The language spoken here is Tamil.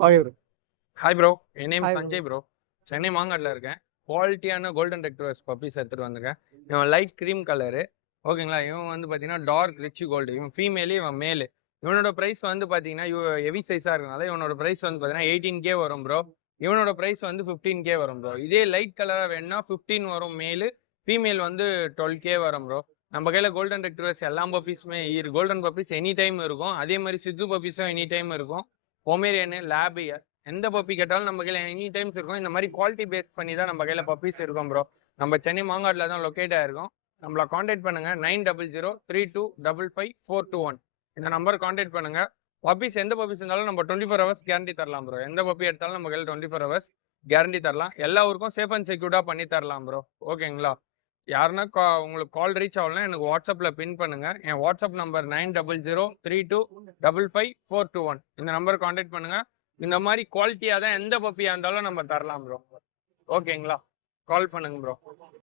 Okay bro. ஹாய் ப்ரோ, என் name hi bro. Sanjay bro. Chennai மாங்காட்டில் இருக்கேன். குவாலிட்டியான கோல்டன் ரெக்ட்ரவர்ஸ் பப்பீஸ் எடுத்துகிட்டு வந்திருக்கேன். இவன் லைட் க்ரீம் கலரு, ஓகேங்களா. இவன் வந்து பார்த்தீங்கன்னா டார்க் ரிச் கோல்டு. இவன் ஃபீமேலு, இவன் மேலு. இவனோட ப்ரைஸ் வந்து பார்த்தீங்கன்னா ஹெவி சைஸாக இருக்கனால இவனோட ப்ரைஸ் வந்து பார்த்தீங்கன்னா 18K வரும் ப்ரோ. இவனோட ப்ரைஸ் வந்து 15K வரும் ப்ரோ. இதே லைட் கலராக வேணும்னா 15 வரும் மேலு, ஃபீமேல் வந்து 12K வரும் ப்ரோ. நம்ம கையில் கோல்டன் ரெக்ட்ரவர்ஸ் எல்லா பப்பீஸுமே கோல்டன் பப்பீஸ் எனி டைம் இருக்கும். அதே மாதிரி சித்து பப்பீஸும் எனி டைம் இருக்கும். பொமேரியனு, லேபு, எந்த பப்பி கேட்டாலும் நம்ம கையில் எனி டைம்ஸ் இருக்கும். இந்த மாதிரி குவாலிட்டி பேஸ் பண்ணி தான் நம்ம கையில் பப்பீஸ் இருக்கும் ப்ரோ. நம்ம சென்னை மாங்காட்டில் தான் லொக்கேட் ஆயிருக்கும். நம்மளை காண்டாக்ட் பண்ணுங்க 9003255421. இந்த நம்பர் காண்டாக்ட் பண்ணுங்க. பப்பீஸ் எந்த பப்பீஸ் இருந்தாலும் நம்ம 24 ஹவர்ஸ் கேரண்டி தரலாம் ப்ரோ. எந்த பப்பி எடுத்தாலும் நம்ம கையில் 24 ஹவர்ஸ் கேரண்டி தரலாம். எல்லா ஊருக்கும் சேஃப் அண்ட் செக்யூர்டாக பண்ணி தரலாம் ப்ரோ. ஓகேங்களா. யாருன்னா உங்களுக்கு கால் ரீச் ஆகலாம், எனக்கு வாட்ஸ்அப்பில் பின் பண்ணுங்க. என் வாட்ஸ்அப் நம்பர் 9003255421. இந்த நம்பர் காண்டாக்ட் பண்ணுங்க. இந்த மாதிரி குவாலிட்டியாக தான் எந்த பப்பியாக இருந்தாலும் நம்ம தரலாம் ப்ரோ. ஓகேங்களா. கால் பண்ணுங்க ப்ரோ.